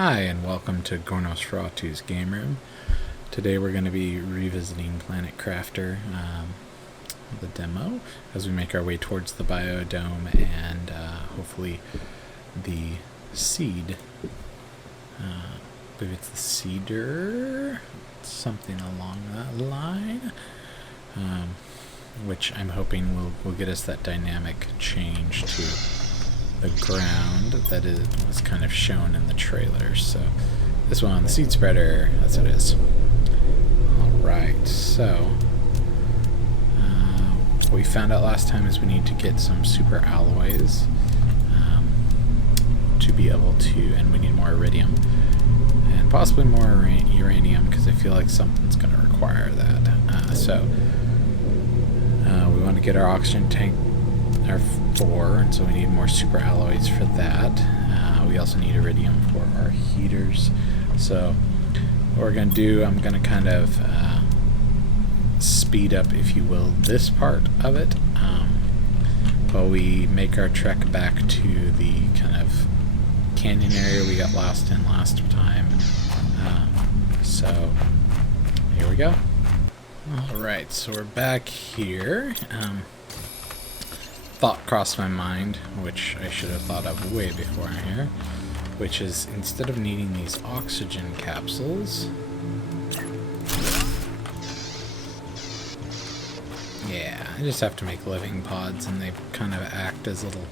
Hi, and welcome to Gornos Ferratu's Game Room. Today we're going to be revisiting Planet Crafter, the demo, as we make our way towards the biodome and hopefully the seed. I believe it's the cedar, something along that line, which I'm hoping will get us that dynamic change to the ground that was kind of shown in the trailer. So this one, the seed spreader, that's what it is. Alright, so what we found out last time is we need to get some super alloys to be able to, and we need more iridium and possibly more uranium, because I feel like something's going to require that. So we want to get our oxygen tank, our 4, and so we need more super alloys for that. We also need iridium for our heaters. So what we're going to do, I'm going to kind of speed up, if you will, this part of it while we make our trek back to the kind of canyon area we got lost in last time. So here we go. Alright, so we're back here. Thought crossed my mind, which I should have thought of way before here, which is instead of needing these oxygen capsules, yeah, I just have to make living pods, and they kind of act as little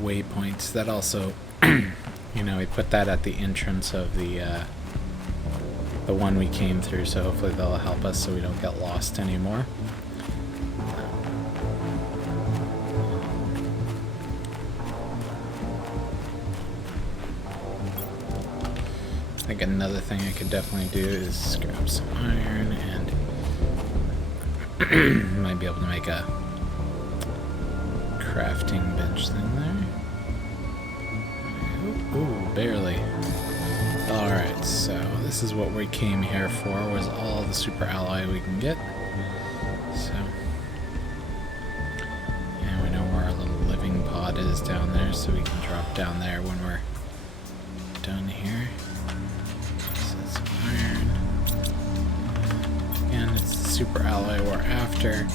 waypoints. That also, you know, we put that at the entrance of the one we came through, so hopefully they'll help us so we don't get lost anymore. I think another thing I could definitely do is grab some iron, and might be able to make a crafting bench thing there. Ooh, barely. Alright, so this is what we came here for, was all the super alloy we can get. So, and we know where our little living pod is down there, so we can drop down there when we're done here. Iron. Again, it's the super alloy we're after.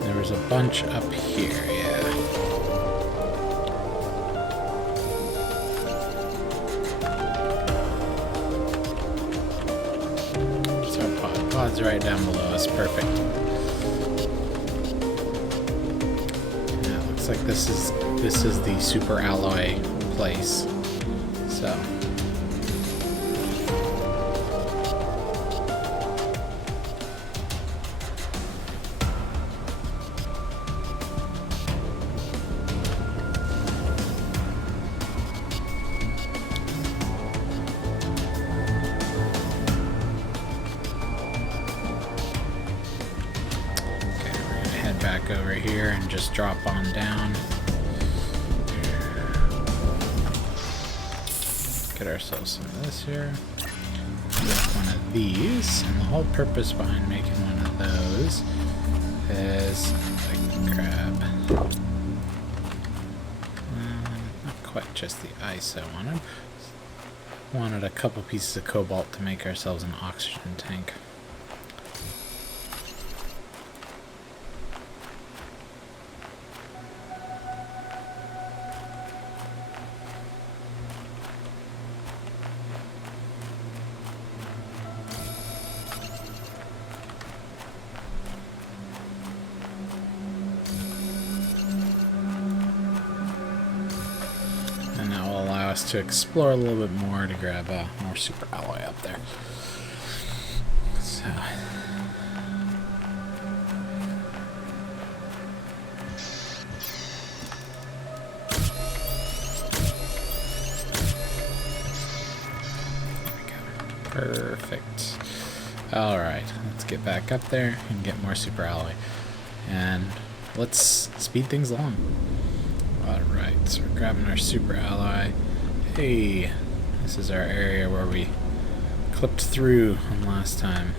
There was a bunch up here, yeah. Pod's right down below us, perfect. Yeah, it looks like this is the super alloy place. So back over here and just drop on down. Get ourselves some of this here. Make one of these, and the whole purpose behind making one of those is I can grab not quite just the ice I wanted a couple pieces of cobalt to make ourselves an oxygen tank. Us to explore a little bit more to grab more super alloy up there. So there we go. Perfect. Alright, let's get back up there and get more super alloy. And let's speed things along. Alright, so we're grabbing our super alloy. Hey, this is our area where we clipped through on last time.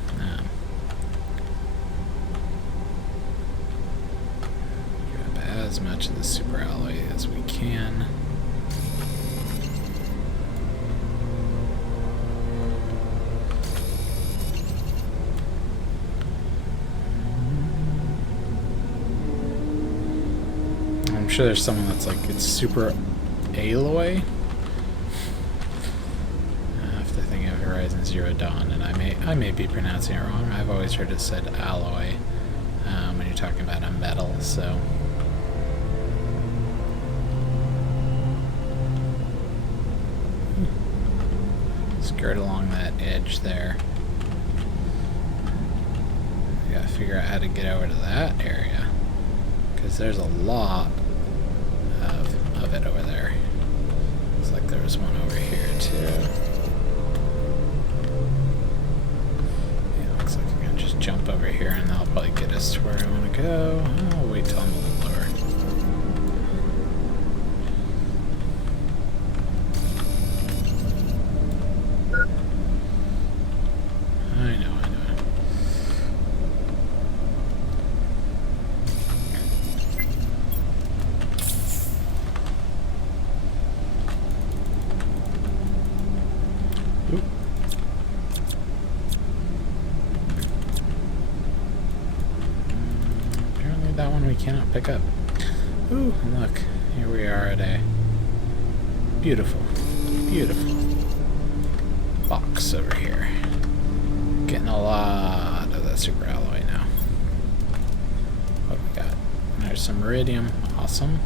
Grab as much of the super alloy as we can. I'm sure there's someone that's like, it's super alloy. After thinking of Horizon Zero Dawn, and I may be pronouncing it wrong. I've always heard it said alloy when you're talking about a metal. So skirt along that edge there. We gotta figure out how to get over to that area, because there's a lot of it over there. Looks like there was one over here too. Yeah, looks like we're gonna just jump over here and that'll probably get us to where I want to go. I'll wait till I'm a little lower. I know. Oop. Apparently that one we cannot pick up. Ooh, and look, here we are at a beautiful box over here. Getting a lot of that super alloy now. What we got? There's some iridium. Awesome.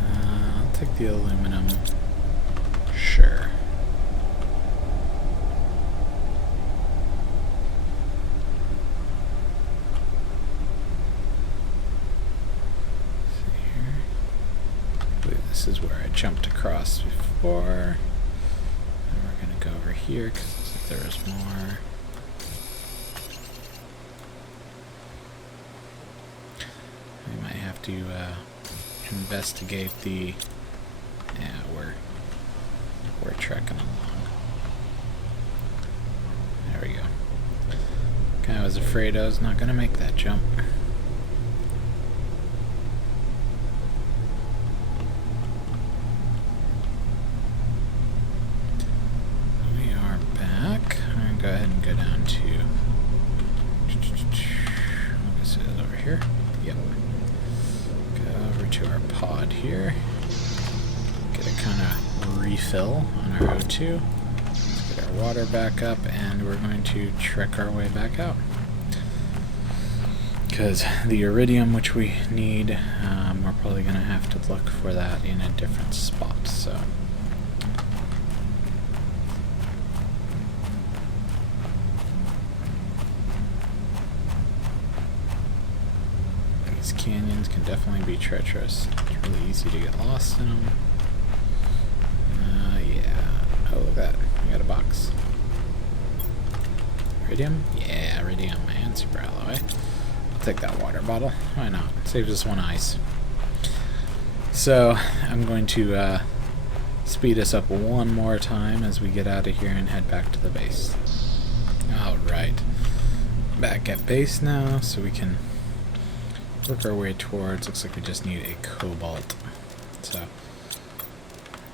I'll take the aluminum. Sure. See here. I believe this is where I jumped across before. And we're gonna go over here because it looks like there's more. We might have to investigate the. Yeah, we're trekking along. There we go. I was afraid I was not gonna make that jump. We are back. I'm gonna go ahead and go down to. I guess it is over here. Yep. Go over to our pod here. Get a kind of refill on our O2. Let's get our water back up, and we're going to trek our way back out. Because the iridium, which we need, we're probably going to have to look for that in a different spot. So. These canyons can definitely be treacherous. It's really easy to get lost in them. Yeah. Oh, look at that. We got a box. Iridium? Yeah, iridium and super alloy. I'll take that water bottle. Why not? Saves us one ice. So, I'm going to speed us up one more time as we get out of here and head back to the base. Alright. Back at base now, so we can work our way towards. Looks like we just need a cobalt. So,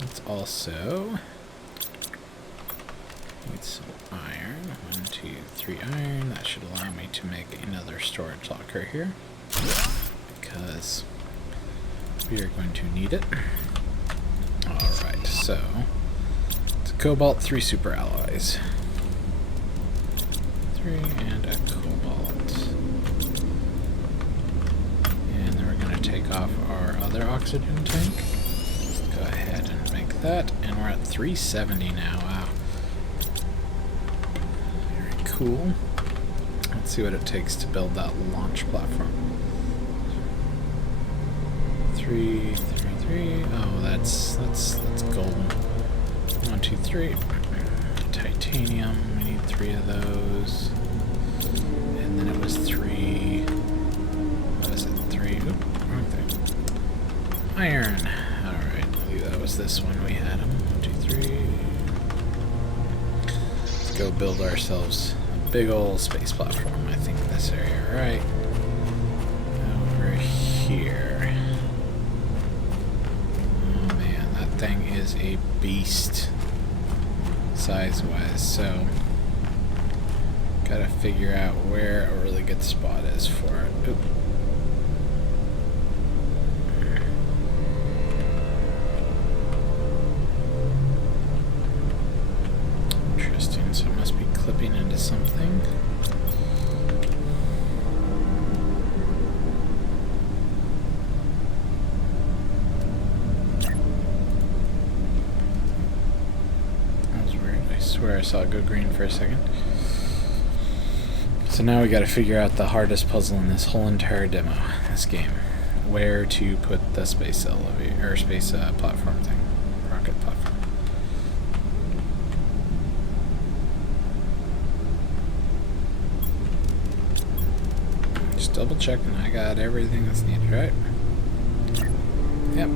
let's also need some iron. 1, 2, 3 iron. That should allow me to make another storage locker here, because we are going to need it. Alright, so it's a cobalt, 3 super alloys. 3 and a cobalt. And then we're going to take off our other oxygen tank. Go ahead and make that, and we're at 370 now. Wow. Very cool. Let's see what it takes to build that launch platform. 3, 3, 3. Oh, that's golden. 1, 2, 3. Titanium. We need 3 of those. And then it was 3. What is it? 3. Oop, wrong thing. Iron. Alright, I believe that was this one we had. 1, 2, 3. go build ourselves a big old space platform, I think, in this area, right? Over here. Oh man, that thing is a beast size-wise, so gotta figure out where a really good spot is for it. Oop. Interesting, so it must be clipping into something. That was weird. I swear I saw it go green for a second. So now we got to figure out the hardest puzzle in this whole entire demo, this game. Where to put the space elevator, or space platform thing. Rocket platform. Just double checking I got everything that's needed, right? Yep.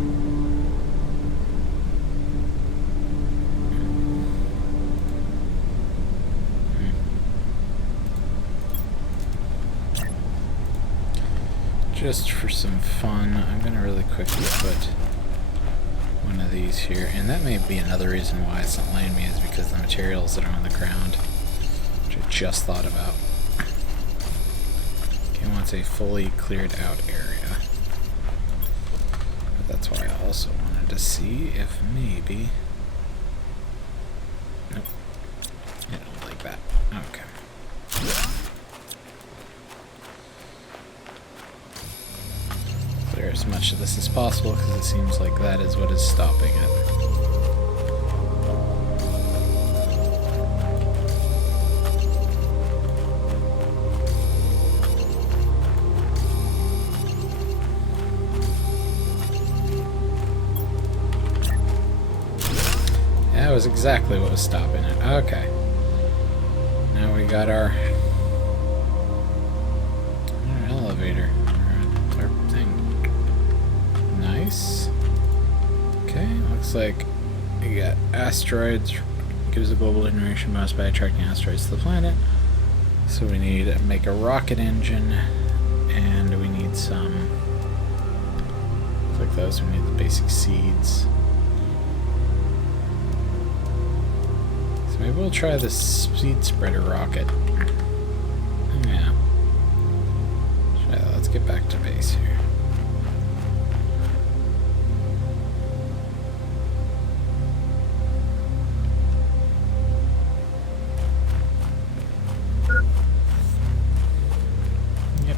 Just for some fun, I'm going to really quickly put one of these here. And that may be another reason why it's not letting me, is because the materials that are on the ground, which I just thought about. Okay, wants a fully cleared out area. But that's why I also wanted to see if maybe... Nope. I don't like that. Okay. Clear as much of this as possible, because it seems like that is what is stopping it. That was exactly what was stopping it. Okay. Now we got our elevator. Our thing. Nice. Okay, looks like we got asteroids. Gives a global generation bonus by attracting asteroids to the planet. So we need to make a rocket engine, and we need some. Like those, we need the basic seeds. So maybe we'll try the seed spreader rocket. Yeah. Try that. Let's get back to base here.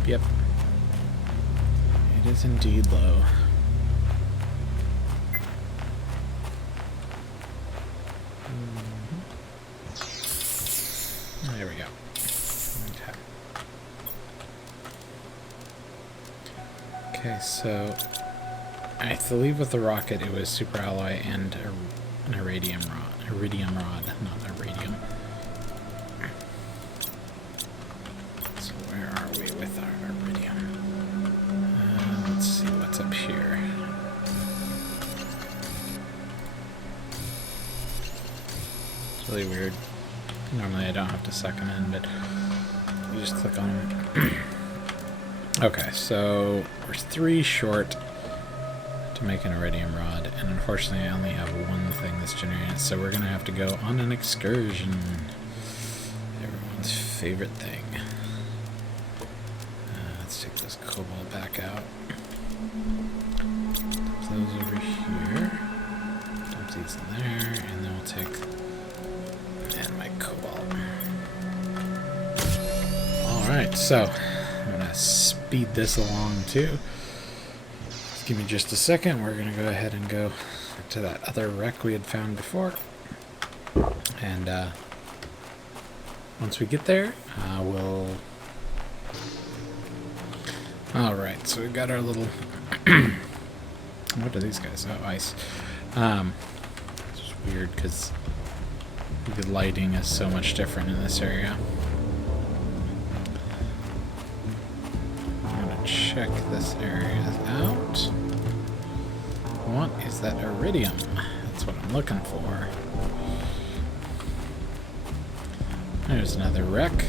Yep. It is indeed low. There we go. Okay, so I believe with the rocket it was super alloy and an iridium rod, not iridium. So where are we with our iridium? Let's see what's up here. It's really weird. Normally I don't have to suck them in, but you just click on them. Okay, so we're 3 short to make an iridium rod, and unfortunately I only have one thing that's generated, so we're gonna have to go on an excursion. Everyone's favorite thing. Let's take this cobalt back out. Dump those over here. Dump these in there, and then we'll take my cobalt. Alright, so I'm gonna speed this along too. Just give me just a second. We're gonna go ahead and go to that other wreck we had found before. And once we get there, we'll... Alright, so we've got our little... What are these guys? Oh, ice. It's just weird because the lighting is so much different in this area. I'm gonna check this area out. What is that iridium? That's what I'm looking for. There's another wreck.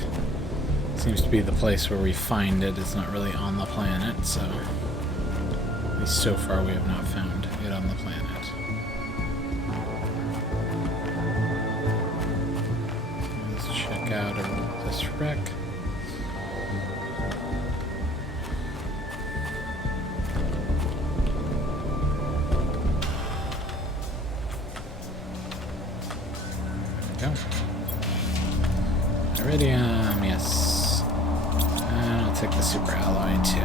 Seems to be the place where we find it. It's not really on the planet, so at least so far we have not found it on the planet. Let's check out this wreck. There we go. Iridium, yes. And I'll take the super alloy too.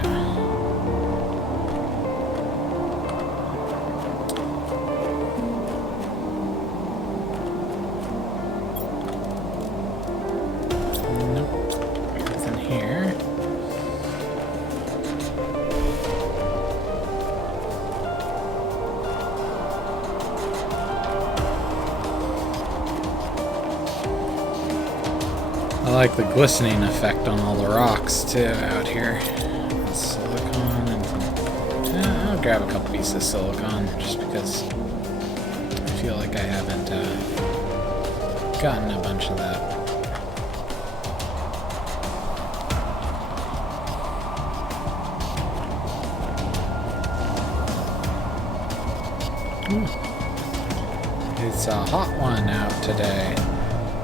Nope. Nothing here. I like the glistening effect on all the rocks too out here. Silicon and I'll grab a couple pieces of silicon just because I feel like I haven't gotten a bunch of that. It's a hot one out today.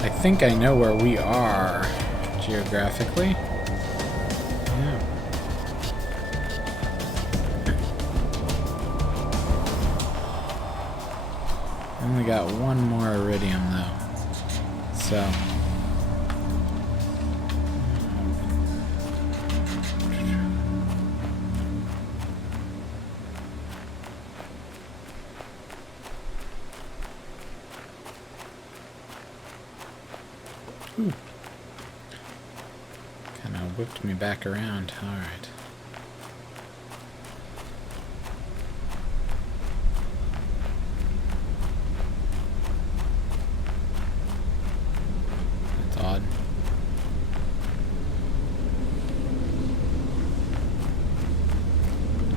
I think I know where we are geographically. Yeah. Only got one more iridium though. So kind of whipped me back around. All right. That's odd.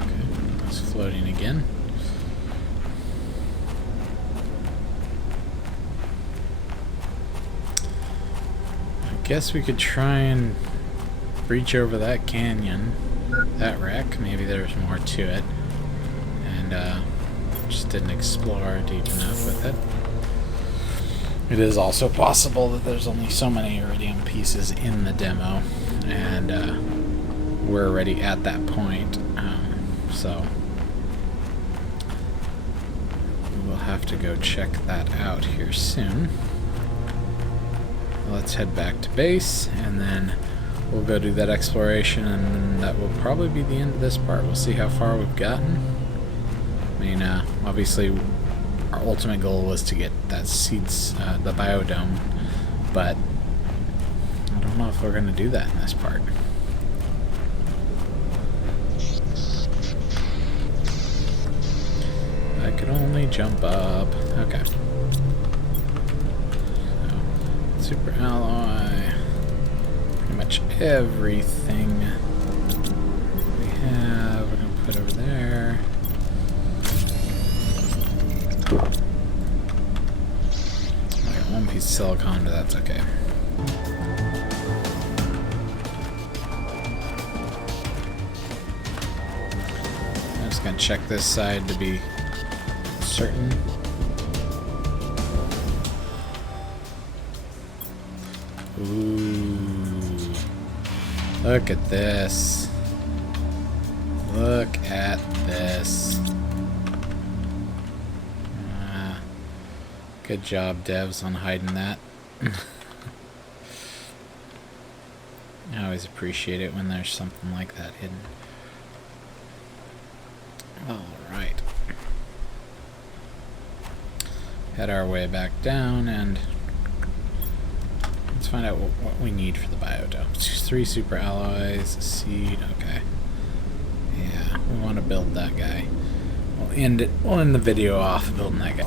Okay, it's floating again. Guess we could try and breach over that canyon, that wreck. Maybe there's more to it, and just didn't explore deep enough with it. It is also possible that there's only so many iridium pieces in the demo, and we're already at that point, so we'll have to go check that out here soon. Let's head back to base, and then we'll go do that exploration, and that will probably be the end of this part. We'll see how far we've gotten. I mean, obviously, our ultimate goal was to get that seeds, the biodome, but I don't know if we're going to do that in this part. I could only jump up. Okay. Super alloy, pretty much everything we have, we're going to put over there. I got one piece of silicon, but that's okay. I'm just going to check this side to be certain. Ooh, look at this. Look at this. Good job, devs, on hiding that. I always appreciate it when there's something like that hidden. Alright. Head our way back down and let's find out what we need for the biodome. 3 super alloys, a seed, okay. Yeah, we want to build that guy. We'll end the video off building that guy.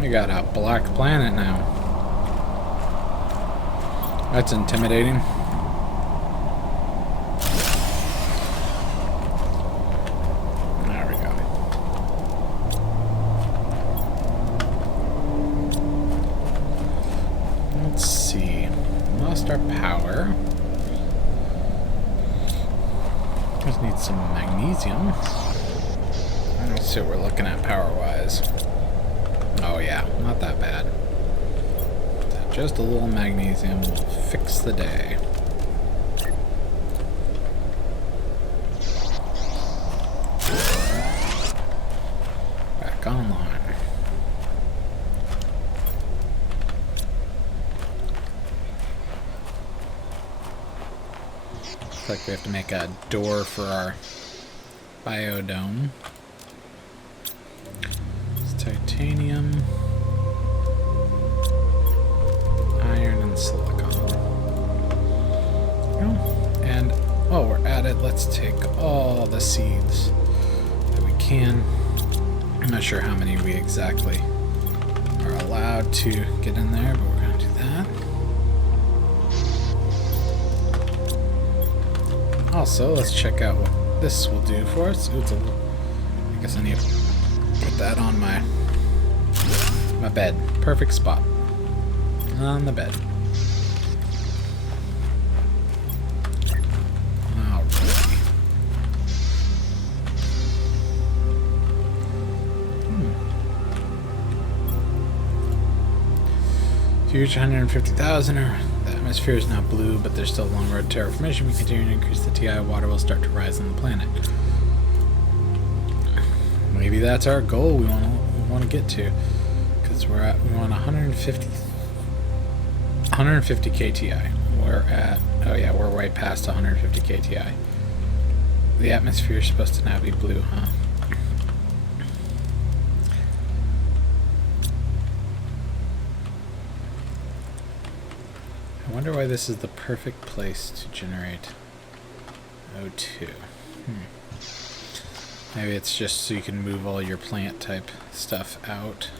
We got a black planet now. That's intimidating. There we go. Just need some magnesium. Let's see what we're looking at power-wise. Oh yeah, not that bad. Just a little magnesium will fix the day. Back online. Looks like we have to make a door for our biodome. It's titanium, iron, and silicon. And while we're at it, let's take all the seeds that we can. I'm not sure how many we exactly are allowed to get in there, but we're going to do that. Also, let's check out what this will do for us. Ooh, I guess I need to put that on my bed. Perfect spot. On the bed. Alright. Huge 150,000. The atmosphere is now blue, but there's still a long road to terraformation. We continue to increase the TI. Water will start to rise on the planet. Maybe that's our goal we want to get to, because we want 150 KTI. We're at, oh yeah, we're way past 150 KTI. The atmosphere is supposed to now be blue, huh? I wonder why this is the perfect place to generate O2. Maybe it's just so you can move all your plant type stuff out.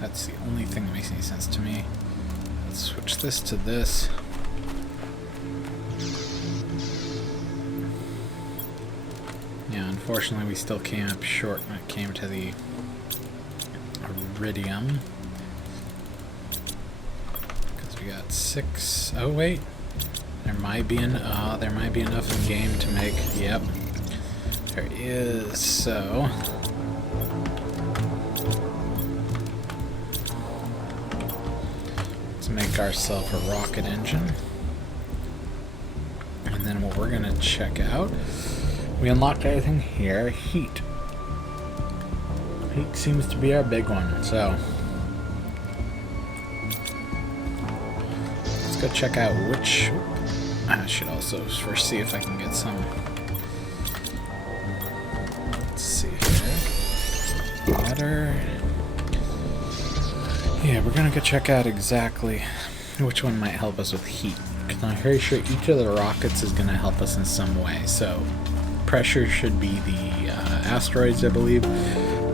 That's the only thing that makes any sense to me. Let's switch this to this. Yeah, unfortunately we still came up short when it came to the iridium. Because we got 6. Oh wait. There might be enough in game to make, yep. There is, so let's make ourselves a rocket engine. And then what we're gonna check out, we unlocked everything here. Heat. Heat seems to be our big one, so let's go check out which. I should also first see if I can get some. Let's see here. Water. Yeah, we're gonna go check out exactly which one might help us with heat. Because I'm very sure each of the rockets is gonna help us in some way. So pressure should be the asteroids, I believe.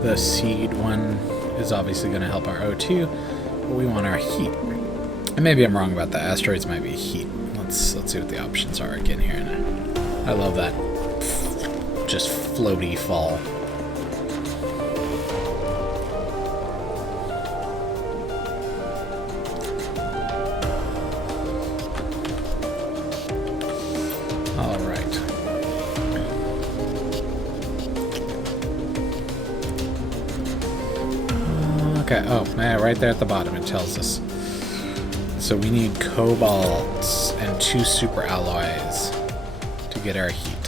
The seed one is obviously gonna help our O2, but we want our heat. And maybe I'm wrong about that. Asteroids might be heat. Let's see what the options are again here. And I love that just floaty fall. All right. Okay. Oh, man, right there at the bottom it tells us. So we need cobalt and 2 super alloys to get our heat.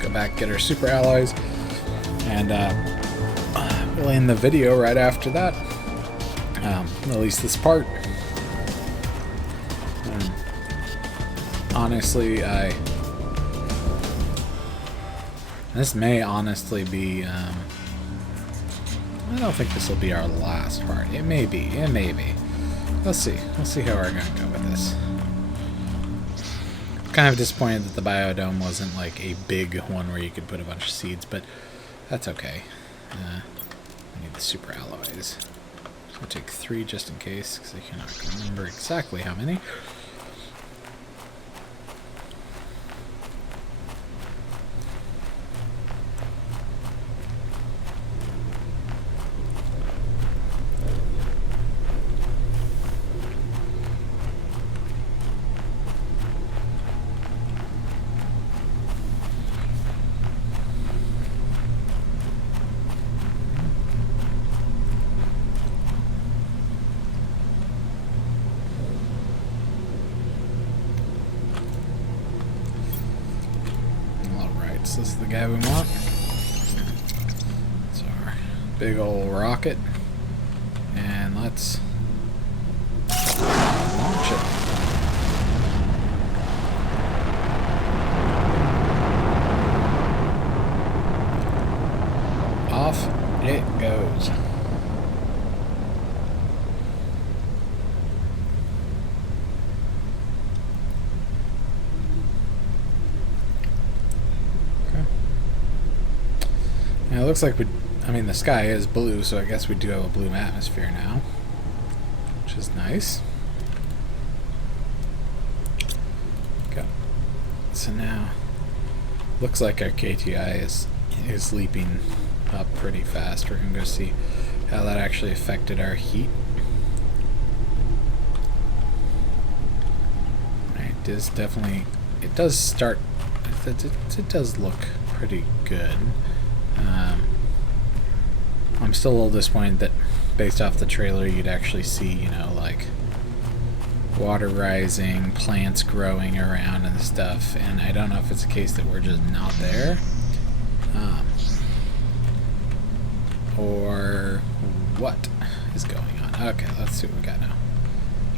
Go back, get our super alloys, and we'll end the video right after that. Release this part. Honestly, this may honestly be, I don't think this will be our last part. It may be. We'll see. We'll see how we're going to go with this. Kind of disappointed that the biodome wasn't like a big one where you could put a bunch of seeds, but that's okay. I need the super alloys. So I'll take 3 just in case, because I cannot remember exactly how many. This is the guy we want. It's our big old rocket. And let's launch it. Off it goes. Now it looks like the sky is blue, so I guess we do have a blue atmosphere now, which is nice. Okay. So now, looks like our KTI is leaping up pretty fast. We're gonna go see how that actually affected our heat. Right, it does start. It does look pretty good. I'm still a little disappointed that based off the trailer you'd actually see, like water rising, plants growing around and stuff, and I don't know if it's a case that we're just not there, or what is going on. Okay, let's see what we got now.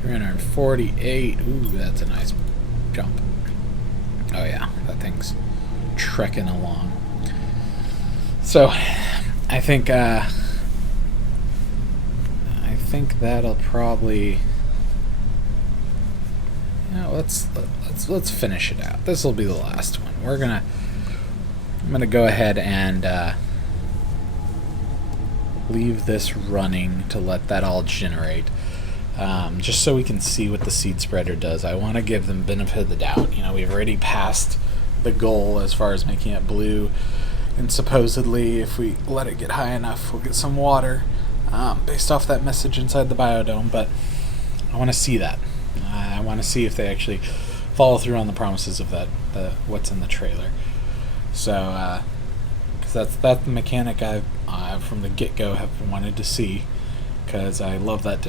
348. Ooh, that's a nice jump. Oh yeah, that thing's trekking along. So, I think that'll probably. Let's finish it out. This will be the last one. I'm gonna go ahead and leave this running to let that all generate, just so we can see what the seed spreader does. I want to give them benefit of the doubt. We've already passed the goal as far as making it blue. And supposedly, if we let it get high enough, we'll get some water, based off that message inside the biodome. But I want to see that. I want to see if they actually follow through on the promises of what's in the trailer. So, because that's the mechanic I from the get-go have wanted to see, because I love that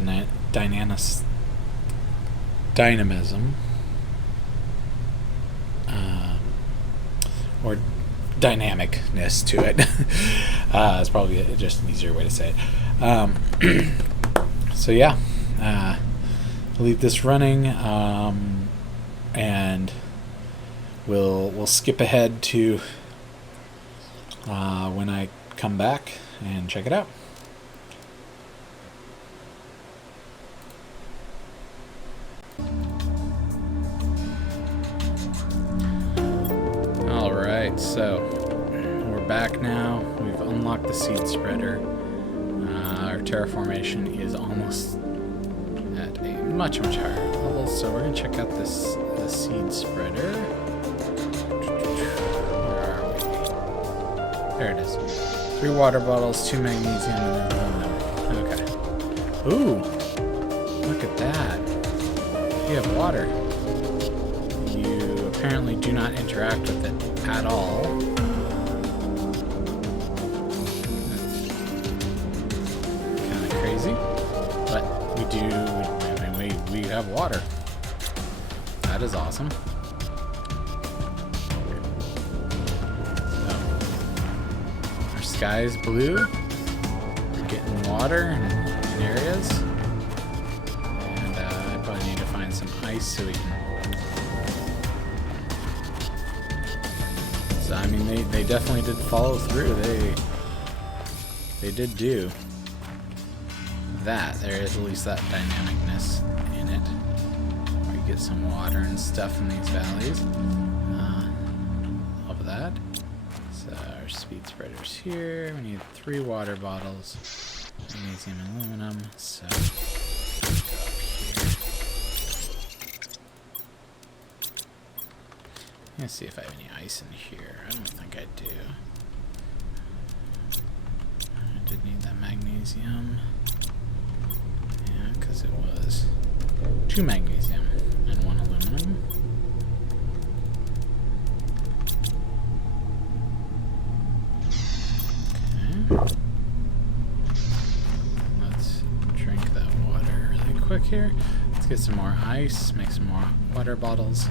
dynamism, or dynamic-ness to it. It's probably just an easier way to say it. So yeah, leave this running, and we'll skip ahead to when I come back and check it out. Alright, so we're back now. We've unlocked the seed spreader. Our terraformation is almost at a much higher level, so we're going to check out the seed spreader. Where are we? There it is. 3 water bottles, 2 magnesium, and aluminum. Okay. Ooh! Look at that. You have water. You apparently do not interact with it at all. That's kind of crazy. But we have water. That is awesome. So, our sky is blue. We're getting water in areas. And I probably need to find some ice so we can. So, I mean, they definitely did follow through. They did do that. There is at least that dynamic-ness in it. We get some water and stuff in these valleys. Love that. So our speed spreader's here. We need 3 water bottles, magnesium and aluminum. So let's go up here. Let's see if I have any ice in here. I don't think I do. I did need that magnesium. Yeah, because it was 2 magnesium and 1 aluminum. Okay. Let's drink that water really quick here. Let's get some more ice, make some more water bottles.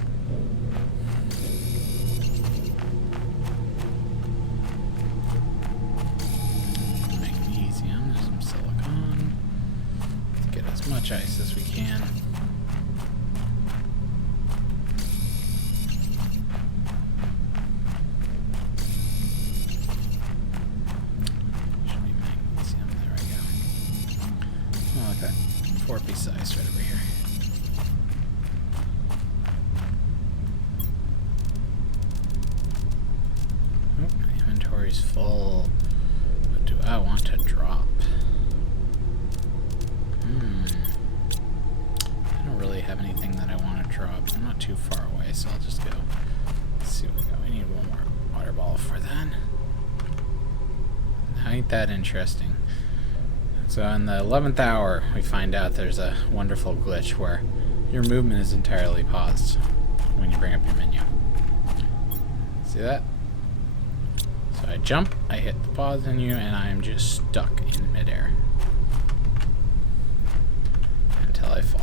as much ice as we can. Should be magnesium. There we go. Oh, look at that 4-piece ice right over here. Oh, my inventory's full. What do I want to drop? I don't really have anything that I want to drop. I'm not too far away, so I'll just go. Let's see what we got. We need one more water ball for that. Ain't that interesting? So in the 11th hour, we find out there's a wonderful glitch where your movement is entirely paused when you bring up your menu. See that? So I jump, I hit the pause menu, and I am just stuck in midair until I fall.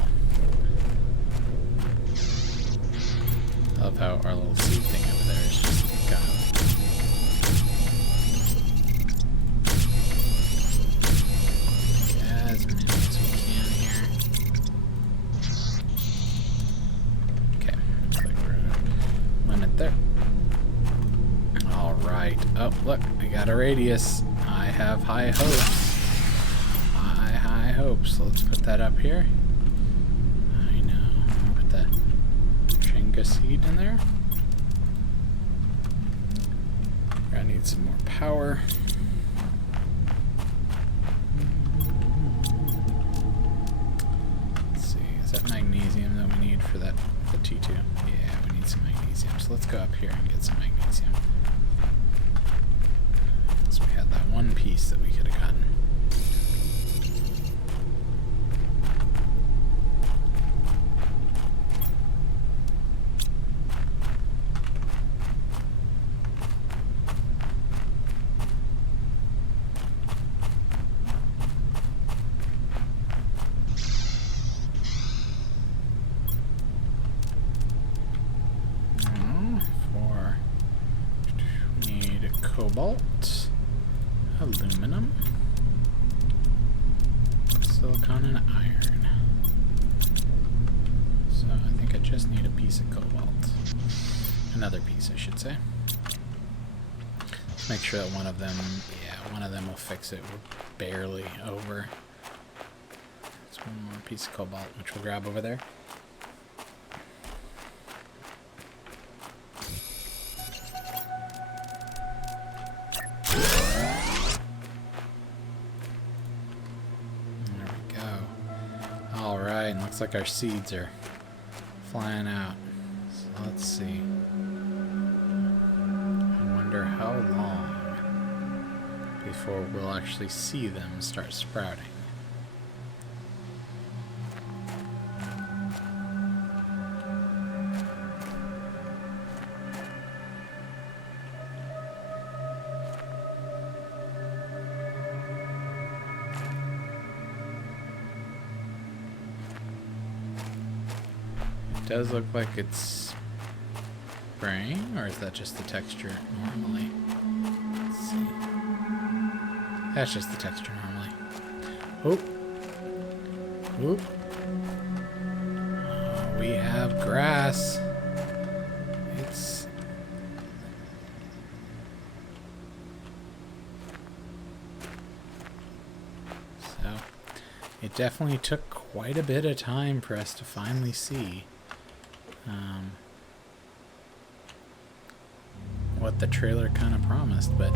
I love how our little seed thing over there is just kind of as many as we can here. Okay, looks like we're gonna limit there. Alright. Oh, look, I got a radius. I have high hopes. High hopes. So let's put that up here. I know. I'll put the Shenga seed in there. I need some more power. Let's see. Is that magnesium that we need for that the T2? Yeah, we need some magnesium. So let's go up here and get some magnesium. So we had that one piece that we could have gotten. Cobalt, aluminum, silicon, and iron. So I think I just need a piece of cobalt. Another piece, I should say. Let's make sure that one of them, yeah, one of them will fix it. We're barely over. That's one more piece of cobalt, which we'll grab over there. Looks like our seeds are flying out. So let's see. I wonder how long before we'll actually see them start sprouting. It does look like it's spraying, or is that just the texture normally? Let's see. That's just the texture normally. Oh. Oop. Oh, we have grass. It's... So, it definitely took quite a bit of time for us to finally see what the trailer kind of promised, but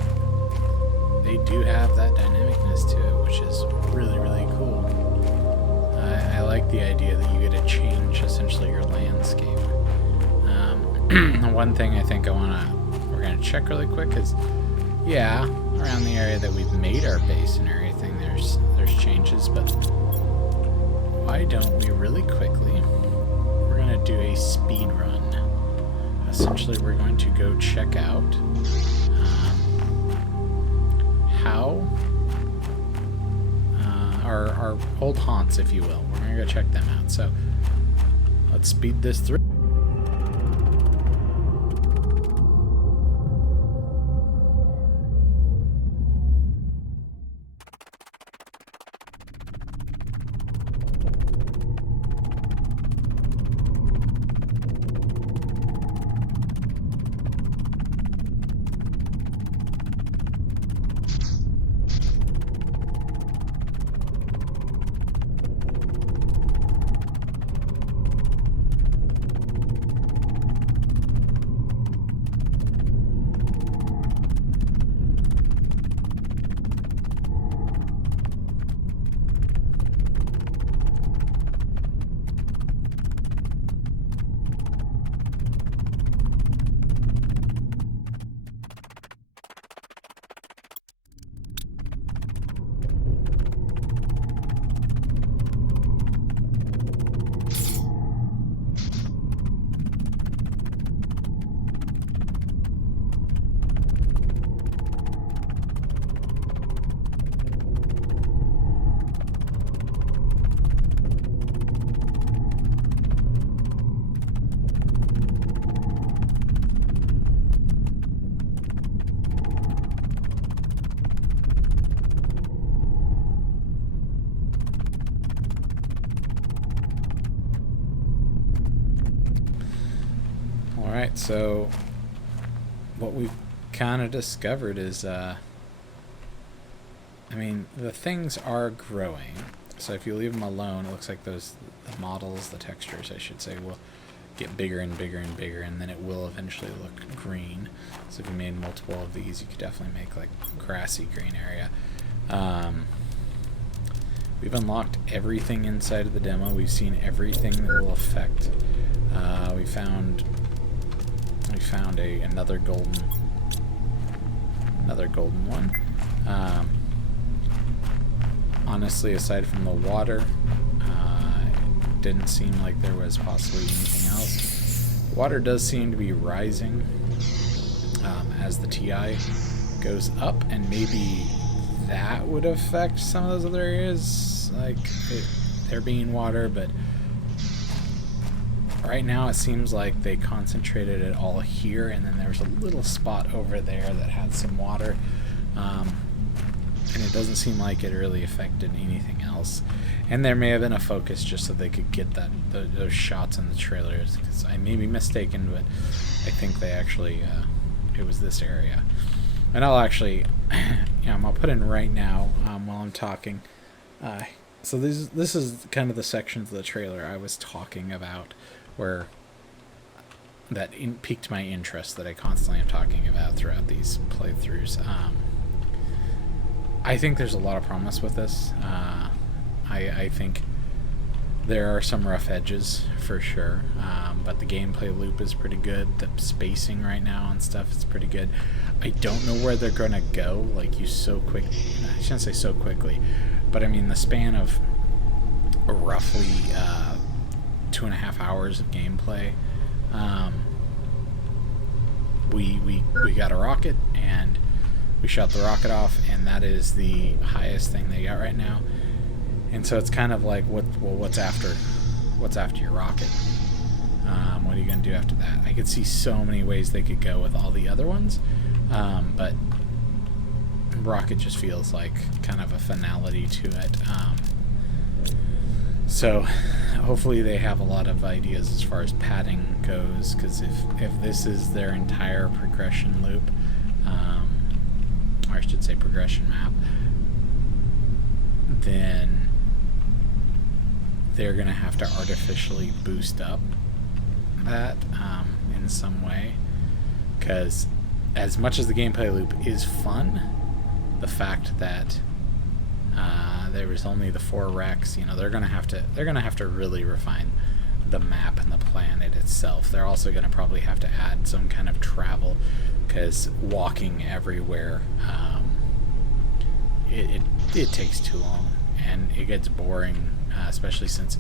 they do have that dynamic-ness to it, which is really, really cool. I like the idea that you get to change essentially your landscape. One thing I think we're gonna check really quick is, yeah, around the area that we've made our base and everything, there's changes, but why don't we really quickly? We're gonna do a speed run. Essentially, we're going to go check out how our old haunts, if you will. We're gonna go check them out. So let's speed this through. Alright, so what we've kind of discovered is, I mean, the things are growing. So if you leave them alone, it looks like the models, the textures, I should say, will get bigger and bigger and bigger, and then it will eventually look green. So if you made multiple of these, you could definitely make like grassy green area. We've unlocked everything inside of the demo. We've seen everything that will affect. We found another golden one. Honestly, aside from the water, it didn't seem like there was possibly anything else. Water does seem to be rising as the TI goes up, and maybe that would affect some of those other areas, like there being water, but right now it seems like they concentrated it all here, and then there's a little spot over there that had some water, and it doesn't seem like it really affected anything else. And there may have been a focus just so they could get those shots in the trailers, because I may be mistaken, but I think they actually it was this area. And I'll actually I'll put in right now while I'm talking. So this is kind of the sections of the trailer I was talking about, where that piqued my interest, that I constantly am talking about throughout these playthroughs. I think there's a lot of promise with this. I think there are some rough edges for sure, but the gameplay loop is pretty good. The spacing right now and stuff is pretty good. I don't know where they're gonna go, like I shouldn't say so quickly, but I mean the span of roughly 2.5 hours of gameplay. We got a rocket, and we shot the rocket off, and that is the highest thing they got right now. And so it's kind of like, what's after your rocket? What are you going to do after that? I could see so many ways they could go with all the other ones, but rocket just feels like kind of a finality to it. So hopefully they have a lot of ideas as far as padding goes, because if this is their entire progression loop, or I should say progression map, then they're going to have to artificially boost up that in some way, because as much as the gameplay loop is fun, the fact that there was only the 4 wrecks, they're gonna have to really refine the map and the planet itself. They're also gonna probably have to add some kind of travel, because walking everywhere, it takes too long and it gets boring, especially since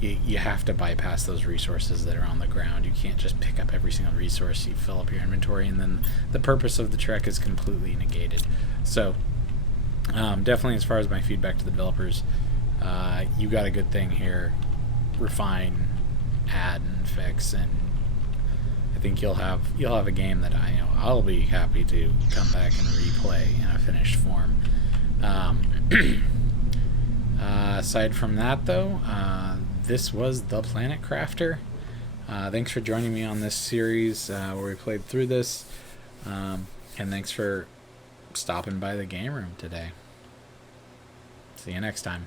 you have to bypass those resources that are on the ground. You can't just pick up every single resource. You fill up your inventory, and then the purpose of the trek is completely negated. So definitely, as far as my feedback to the developers, you got a good thing here. Refine, add, and fix, and I think you'll have a game that I'll be happy to come back and replay in a finished form. Aside from that, though, this was The Planet Crafter. Thanks for joining me on this series where we played through this, and thanks for stopping by the game room today. See you next time.